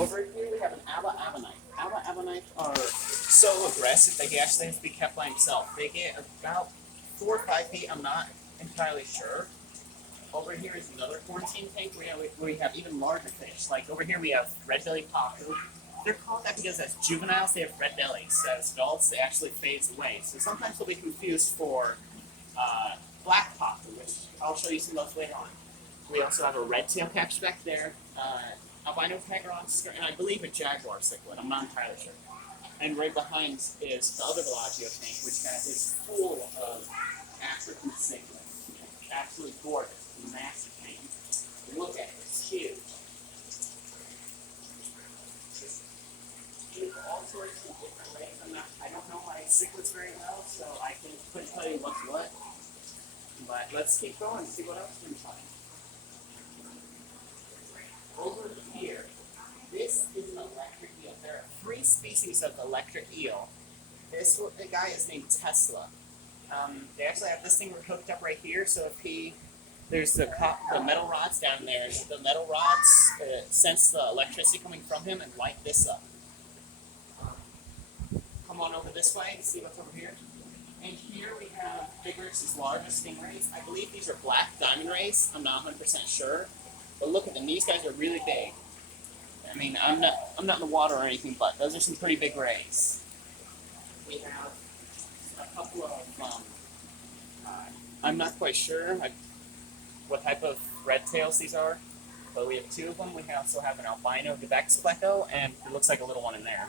Over here we have an Arowana. Arowana are so aggressive that he actually has to be kept by himself. They get about 4 or 5 feet, I'm not entirely sure. Over here is another quarantine tank where we have even larger fish. Like over here we have red-bellied pacu. They're called that because as juveniles they have red bellies. As adults, it actually fades away. So sometimes they'll be confused for black pacu, which I'll show you some of those later on. We also have a red-tail catfish back there, albino tiger oscar, and I believe a jaguar cichlid. I'm not entirely sure. And right behind is the other Bellagio tank, which is full of African cichlids. Absolutely gorgeous, massive tank. Look at it, it's huge. All sorts of different ways. I don't know my cichlids very well, so I couldn't tell you what's what. But let's keep going and see what else we can find. Over here, this is an electric eel. There are 3 species of electric eel. The guy is named Tesla. They actually have this thing hooked up right here, so if there's the metal rods down there, the metal rods sense the electricity coming from him and light this up. Come on over this way and see what's over here. And here we have Devex' largest stingrays. I believe these are black diamond rays. I'm not 100% sure. But look at them. These guys are really big. I mean, I'm not in the water or anything, but those are some pretty big rays. We have a couple of, I'm not quite sure what type of red tails these are, but we have 2 of them. We also have an albino Devex Pleco, and it looks like a little one in there.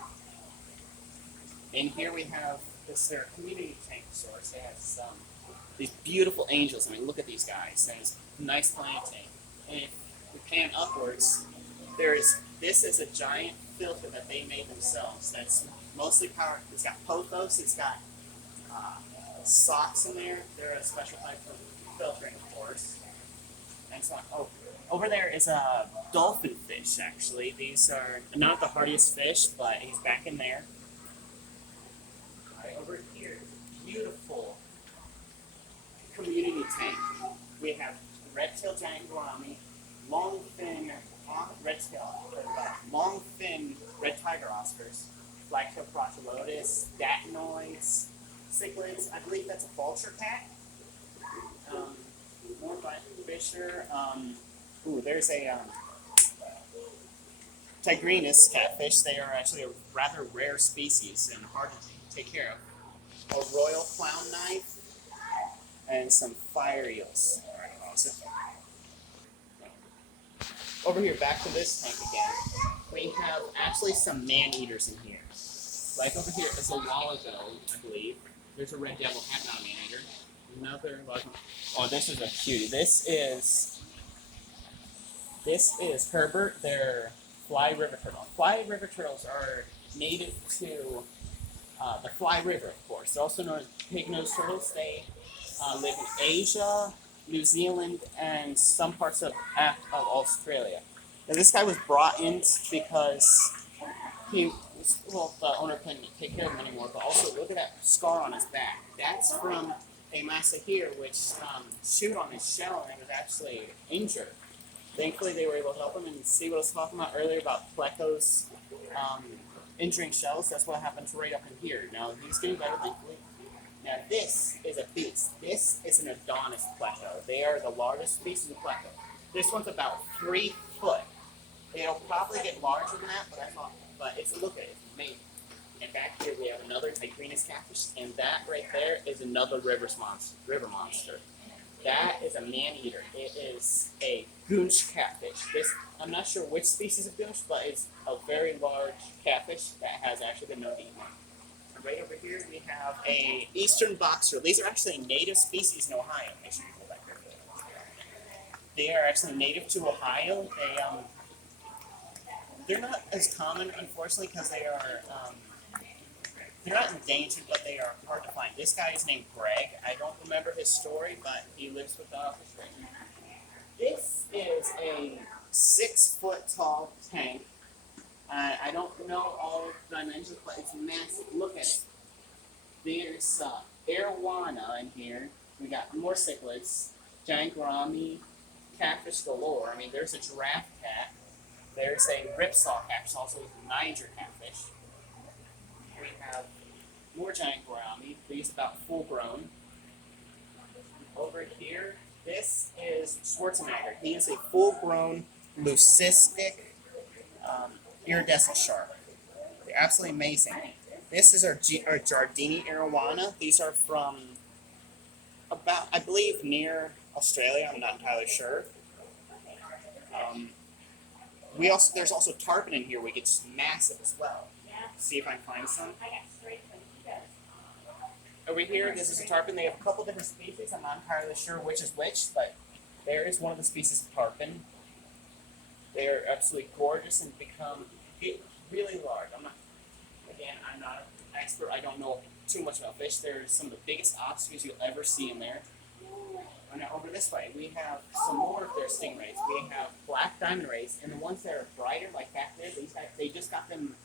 In here we have their community tank source. They have these beautiful angels. I mean, look at these guys. And it's nice planting. And if we pan upwards, this is a giant filter that they made themselves. That's mostly powered. It's got pothos. It's got socks in there. They're a special type of filtering, of course. And so, over there is a dolphin fish. Actually, these are not the hardiest fish, but he's back in there. Over here, beautiful community tank. We have red-tailed giant gourami, long-fin red tiger oscars, black-tailed crotcholotus, datinoids, cichlids. I believe that's a vulture cat. More fisher. There's a Tigrinus catfish. They are actually a rather rare species and hard to take care of. A royal clown knife, and some fire eels. Over here, back to this tank again, we have actually some man-eaters in here. Like over here is a wallago, I believe. There's a red devil cat, not a man-eater. Another, this is a cutie. This is Herbert. They're fly river turtle. Fly river turtles are native to the Fly River, of course. They're also known as pig-nosed turtles. They live in Asia, New Zealand, and some parts of Australia. Now, this guy was brought in because the owner couldn't take care of him anymore, but also look at that scar on his back. That's from a massa here, which chewed on his shell and was actually injured. Thankfully, they were able to help him, and see what I was talking about earlier about Plecos injuring shells. That's what happens right up in here. Now, he's getting better, thankfully. Now, this is a beast. This is an Adonis Pleco. They are the largest species of Pleco. This one's about 3 foot. It'll probably get larger than that, but look at it, it's amazing. And back here we have another Tigrinus catfish, and that right there is another river monster. That is a man-eater. It is a Goons Catfish. I'm not sure which species of goose, but it's a very large catfish that has actually been known to eat one. And right over here we have a eastern boxer. These are actually native species in Ohio. Make sure you pull back there. They are actually native to Ohio. They're not as common, unfortunately, because they're not endangered, but they are hard to find. This guy is named Greg. I don't remember his story, but he lives with us right now. This is a 6-foot tall tank. I don't know all the dimensions, but it's massive. Look at it. There's Arowana in here. We got more cichlids, giant gourami, catfish galore. I mean, there's a giraffe cat. There's a ripsaw catfish, also a Niger catfish. We have more giant gourami. These about full grown. Over here, this is Schwarzenegger. He is a full-grown leucistic iridescent shark. They're absolutely amazing. This is our Giardini Arowana. These are from about, I believe, near Australia. I'm not entirely sure. There's also tarpon in here. We get just massive as well. See if I can find some. Over here, this is a tarpon. They have a couple different species. I'm not entirely sure which is which, but there is one of the species of tarpon. They are absolutely gorgeous and get really large. I'm not an expert. I don't know too much about fish. They're some of the biggest obstacles you'll ever see in there. And now over this way, we have some more of their stingrays. We have black diamond rays, and the ones that are brighter, like back there, they just got them.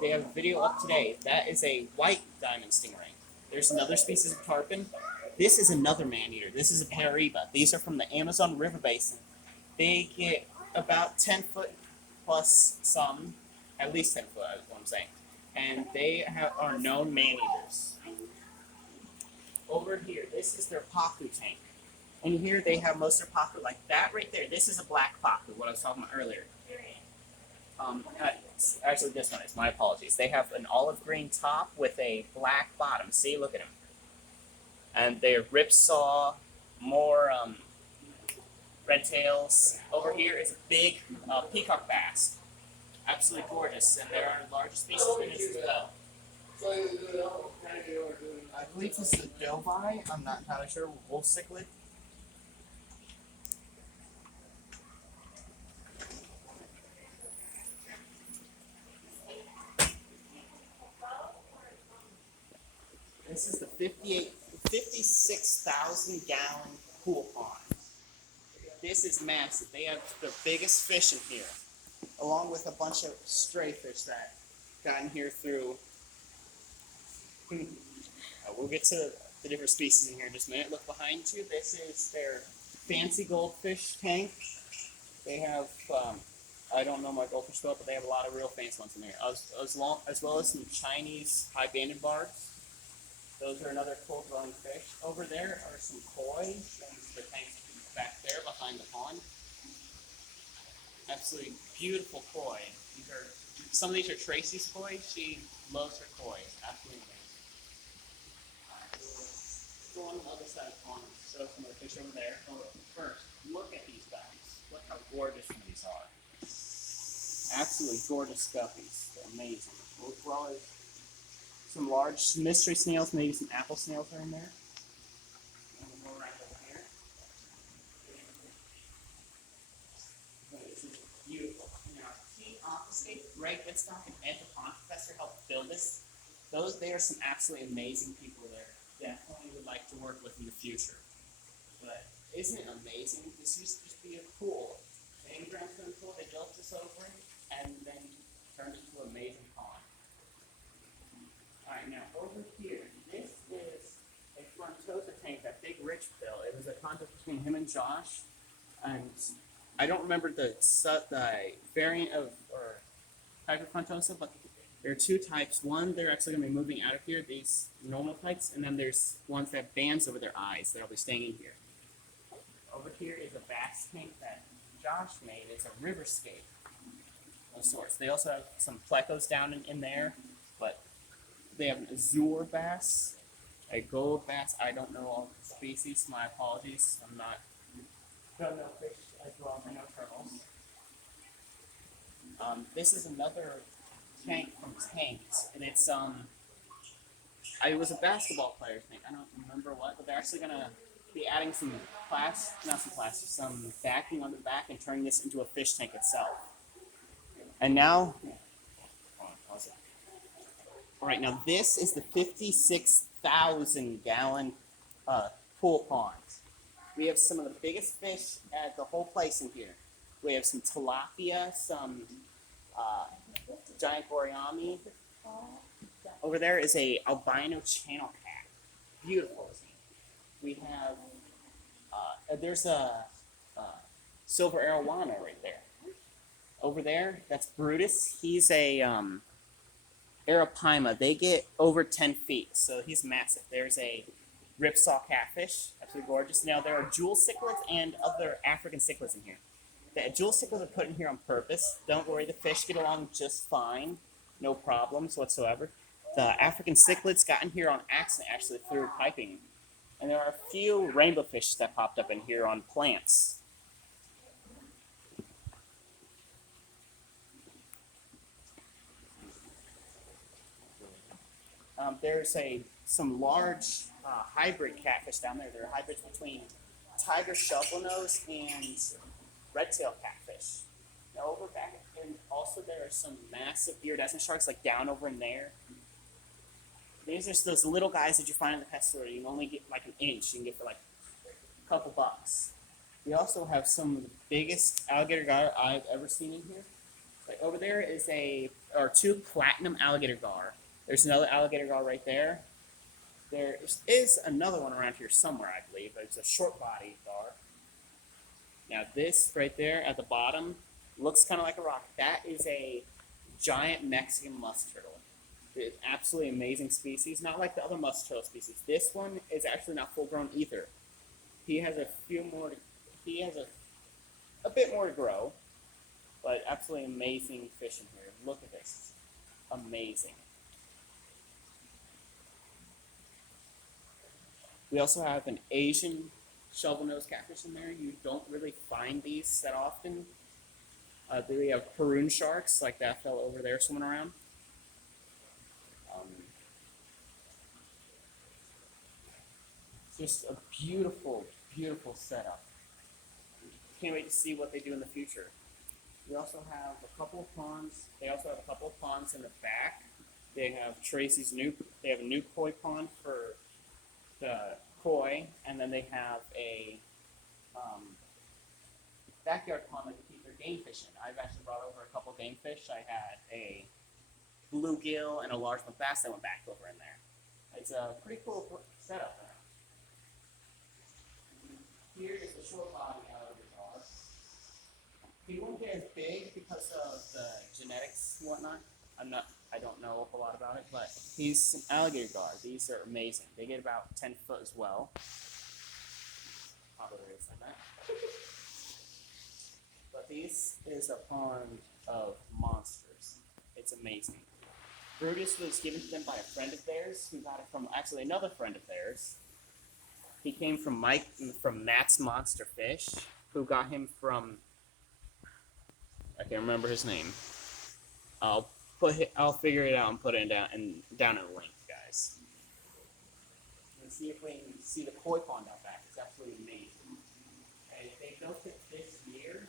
They have a video up today. That is a white diamond stingray. There's another species of tarpon. This is another man-eater. This is a Paraiba. These are from the Amazon River Basin. They get about 10 foot plus some, at least 10 foot is what I'm saying. And they are known man-eaters. Over here, this is their Pacu tank. And here they have most of their Pacu, like that right there. This is a black Pacu, what I was talking about earlier. Actually, this one is. My apologies. They have an olive green top with a black bottom. See, look at them. And they're ripsaw, more red tails. Over here is a big peacock bass. Absolutely gorgeous. And there are larger species in this as well. I believe this is a Dovi. I'm not entirely sure. Wolf cichlid. This is the 56,000 gallon pool pond. This is massive. They have the biggest fish in here, along with a bunch of stray fish that got in here through. We'll get to the different species in here in just a minute. Look behind you. This is their fancy goldfish tank. They have, I don't know my goldfish well, but they have a lot of real fancy ones in there, as well as some Chinese high-banded barbs. Those are another full-grown fish. Over there are some koi, and the tanks back there behind the pond. Absolutely beautiful koi. Some of these are Tracy's koi. She loves her koi. Absolutely amazing. Go on the other side of the pond. Show some of the fish over there. Oh, first, look at these guys. Look how gorgeous some of these are. Absolutely gorgeous guppies. They're amazing. As well as some large mystery snails, maybe some apple snails are in there. And more right over here. This is beautiful. Now, Key Aquascape, Greg Wittstock, and Ed the Pond Professor helped build this. They are some absolutely amazing people there. Definitely would like to work with in the future. But isn't it amazing? This used to just be a pool. The in-ground swimming pool, they built this over it, and then turned it into an amazing pond. Alright, now over here, this is a Frontosa Tank that Big Rich built. It was a contest between him and Josh, and I don't remember the variant of, or type of Frontosa, but there are two types. One, they're actually going to be moving out of here, these normal types, and then there's ones that have bands over their eyes that'll be staying in here. Over here is a bass tank that Josh made. It's a riverscape of sorts. They also have some Plecos down in there, but they have an azure bass, a gold bass. I don't know all the species. My apologies. Don't know fish as well as I know turtles. This is another tank from Tanks, and it's it was a basketball player's tank. I don't remember what, but they're actually gonna be adding some backing on the back and turning this into a fish tank itself. And now, alright, now this is the 56,000 gallon pool pond. We have some of the biggest fish at the whole place in here. We have some tilapia, some giant gourami. Over there is a albino channel cat. Beautiful, isn't it? We have, there's a silver arowana right there. Over there, that's Brutus. He's a Arapaima. They get over 10 feet, so he's massive. There's a ripsaw catfish, absolutely gorgeous. Now there are jewel cichlids and other African cichlids in here. The jewel cichlids are put in here on purpose. Don't worry, the fish get along just fine, no problems whatsoever. The African cichlids got in here on accident, actually through piping, and there are a few rainbow fish that popped up in here on plants. There's some large hybrid catfish down there. There are hybrids between tiger shovelnose and red-tailed catfish. Now over back, and also there are some massive iridescent sharks like down over in there. These are those little guys that you find in the pet store. You can only get like an inch. You can get for like a couple bucks. We also have some of the biggest alligator gar I've ever seen in here. Like over there is two platinum alligator gar. There's another alligator gar right there. There is another one around here somewhere, I believe, but it's a short-bodied gar. Now this right there at the bottom looks kind of like a rock. That is a giant Mexican musk turtle. It's absolutely amazing species, not like the other musk turtle species. This one is actually not full-grown either. He has a bit more to grow, but absolutely amazing fish in here. Look at this. Amazing. We also have an Asian shovel-nose catfish in there. You don't really find these that often. Then we have Karoon Sharks, like that fellow over there swimming around. Just a beautiful, beautiful setup. Can't wait to see what they do in the future. We also have a couple of ponds. They also have a couple of ponds in the back. They have Tracy's they have a new koi pond for the koi, and then they have a backyard pond that they keep their game fish in. I've actually brought over a couple of game fish. I had a bluegill and a largemouth bass that went back over in there. It's a pretty cool setup there. Here is the short body alligator gar. He won't get as big because of the genetics and whatnot. I don't know a whole lot about it, but he's an alligator gar. These are amazing. They get about 10 foot as well. Probably is like that. But this is a pond of monsters. It's amazing. Brutus was given to them by a friend of theirs who got it from actually another friend of theirs. He came from Matt's Monster Fish, who got him from, I can't remember his name. I'll figure it out and put it down in the link, guys. Let's see if we can see the koi pond out back. It's absolutely amazing. Okay, they built it this year,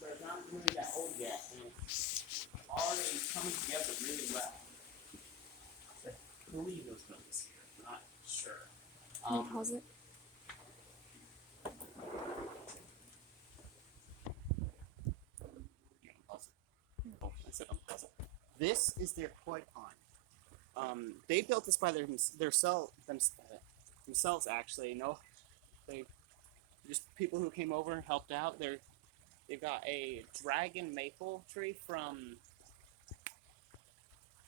so it's not really that old yet, and it's already coming together really well. So I believe it was built this year. I'm not sure. Can you pause it? This is their koi pond. They built this by themselves actually. No, they just people who came over and helped out. They've got a dragon maple tree from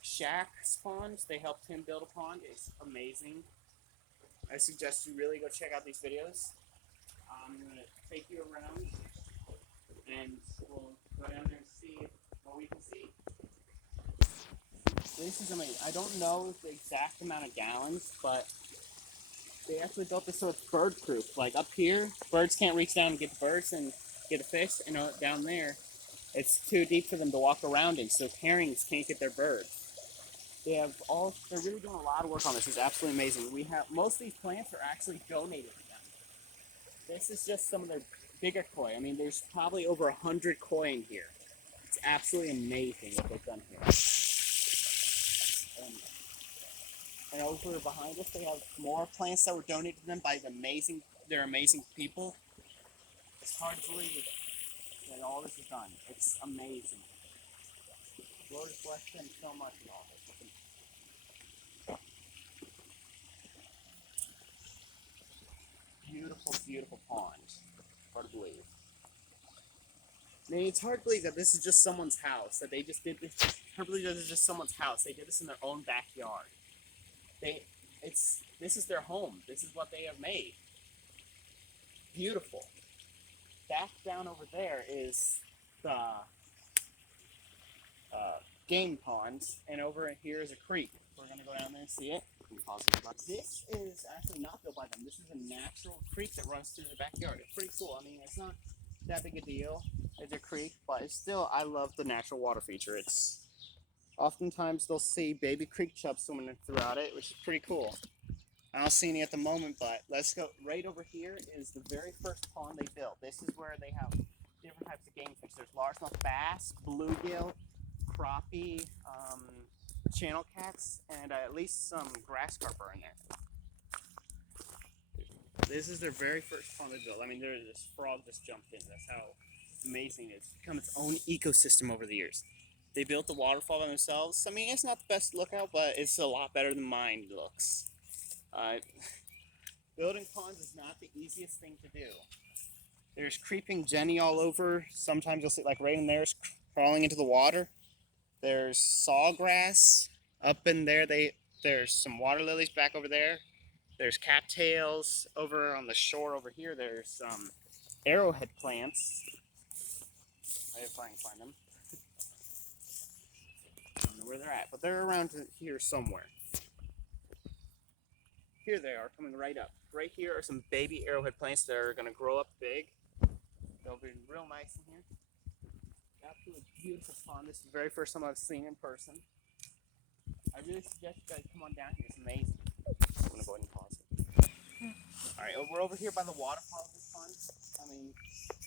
Shaq's pond. They helped him build a pond. It's amazing. I suggest you really go check out these videos. I'm going to take you around and we'll go down there and see what we can see. This is amazing. I don't know the exact amount of gallons, but they actually built this so it's bird proof. Like up here, birds can't reach down and get the birds and get a fish, and down there, it's too deep for them to walk around in, so herrings can't get their birds. They're really doing a lot of work on this. It's absolutely amazing. Most of these plants are actually donated to them. This is just some of their bigger koi. I mean, there's probably over 100 koi in here. It's absolutely amazing what they've done here. And over behind us, they have more plants that were donated to them by their amazing people. It's hard to believe that all this is done. It's amazing. Lord bless them so much in all this. Beautiful, beautiful pond. Hard to believe. I mean, it's hard to believe that this is just someone's house. That they just did this. Hard to believe that this is just someone's house. They did this in their own backyard. This is their home. This is what they have made. Beautiful. Back down over there is the game pond, and over here is a creek. We're gonna go down there and see it. This is actually not built by them. This is a natural creek that runs through the backyard. It's pretty cool. I mean, it's not that big a deal. It's a creek, but it's still, I love the natural water feature. It's oftentimes they'll see baby creek chubs swimming throughout it, which is pretty cool. I don't see any at the moment, but let's go. Right over here is the very first pond they built. This is where they have different types of game fish. There's largemouth bass, bluegill, crappie, channel cats, and at least some grass carp are in there. This is their very first pond they built. I mean, there's this frog just jumped in. That's how amazing it's become its own ecosystem over the years. They built the waterfall by themselves. I mean, it's not the best lookout, but it's a lot better than mine looks. Building ponds is not the easiest thing to do. There's creeping Jenny all over. Sometimes you'll see, like right in there, is crawling into the water. There's sawgrass up in there. There's some water lilies back over there. There's cattails over on the shore over here. There's some arrowhead plants. If I can find them. I don't know where they're at, but they're around here somewhere. Here they are, coming right up. Right here are some baby arrowhead plants that are going to grow up big. They'll be real nice in here. Absolutely beautiful pond. This is the very first time I've seen in person. I really suggest you guys come on down here. It's amazing. I'm going to go ahead and pause it. Alright, we're over here by the waterfall of this pond. I mean,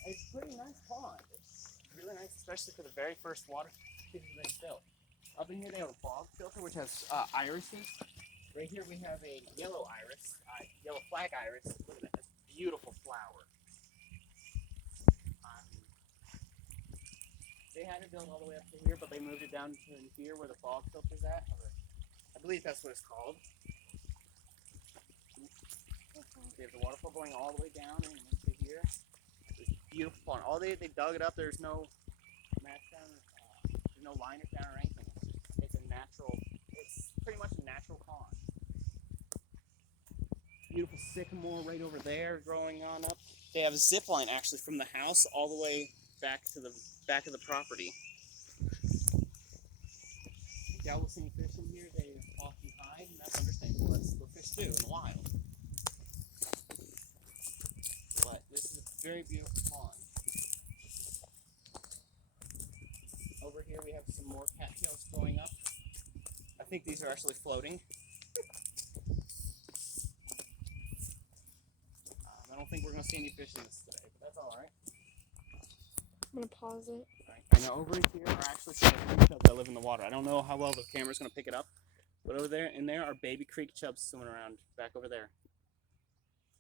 it's a pretty nice pond. It's really nice, especially for the very first water feature they built. Up in here they have a bog filter which has irises. Right here we have a yellow iris, yellow flag iris. Look at that, that's a beautiful flower. They had it built all the way up to here, but they moved it down to here where the bog filter's at. I believe that's what it's called. They have the waterfall going all the way down and into here. It's beautiful pond. All they dug it up. There's no match down, there's no liners down or anything. It's a natural. It's pretty much a natural pond. Beautiful sycamore right over there growing on up. They have a zip line actually from the house all the way back to the back of the property. Y'all will see fish in here. They often hide, and that's understandable. That's what fish do in the wild. But this is a very beautiful pond. Over here we have some more cattails growing up. I think these are actually floating. I don't think we're going to see any fish in this today, but that's alright. I'm going to pause it. Alright, and now over here are actually some creek chubs that live in the water. I don't know how well the camera's going to pick it up, but over there, in there are baby creek chubs swimming around back over there.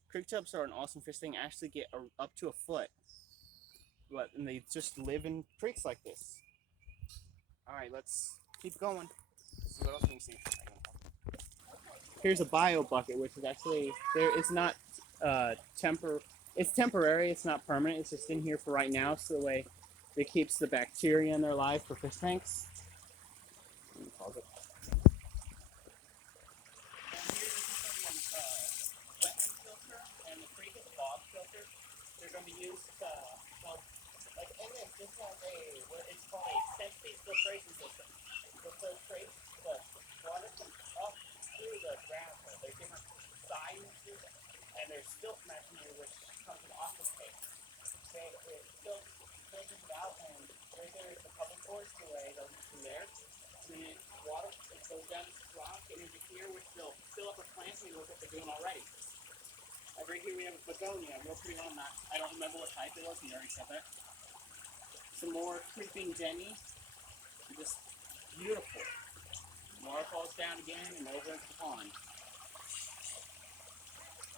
Creek chubs are an awesome fish. They can actually get up to a foot, and they just live in creeks like this. Alright, let's keep going. Let's see what else we can see. Here's a bio bucket, which is actually there. It's not it's temporary. It's not permanent. It's just in here for right now, so the way it keeps the bacteria in their life for fish tanks. Let me pause it. And here, this is the wetland filter, and the creek is a bog filter. They're going to be used like in this has it's called a centipede filtration system. The filtrate the water comes up through the ground. There's different sizes, and there's stilt mesh here which comes from off the tank. It filters it out, and right there is the public forest way that goes through there. And then water goes down this rock and into here, which they'll fill up with plants, and look what they're doing already. Over here we have a begonia, real pretty on that. I don't remember what type it was, you already said that. Some more creeping Jenny. Just beautiful. Water falls down again and over into the pond.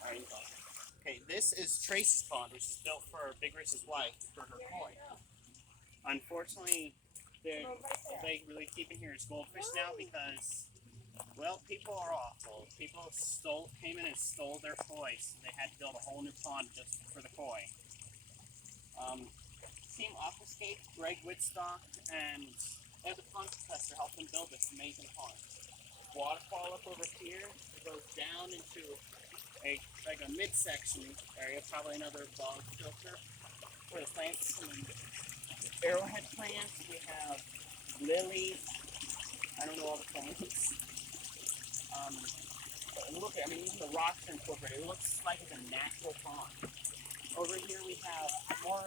Alright, okay, this is Tracy's pond, which is built for Big Rich's wife for her koi. Unfortunately, they really keep in here as goldfish now because, well, people are awful. People came in and stole their koi, so they had to build a whole new pond just for the koi. Team Aquascape, Greg Whitstock, and Ed the Pond Professor helped them build this amazing pond. Waterfall up over here, it goes down into like a midsection area, probably another bog filter for the plants. And arrowhead plants, we have lilies, I don't know all the plants. But look at, I mean, even the rocks are incorporated. It looks like it's a natural pond. Over here we have more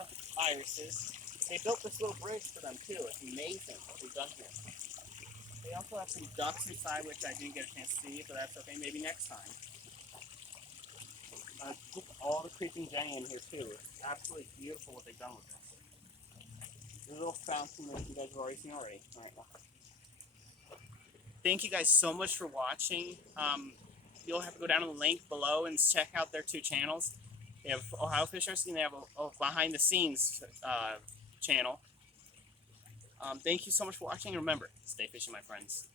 irises. They built this little bridge for them too. It's amazing what they've done here. They also have some ducks inside, which I didn't get a chance to see, but that's okay, maybe next time. Just all the creeping Jenny in here too. It's absolutely beautiful what they've done with this. The little fountain that you guys have already seen already. Alright, well. Thank you guys so much for watching. You'll have to go down to the link below and check out their 2 channels. They have Ohio Fish Rescue and they have a behind the scenes channel. Thank you so much for watching, and remember, stay fishing, my friends.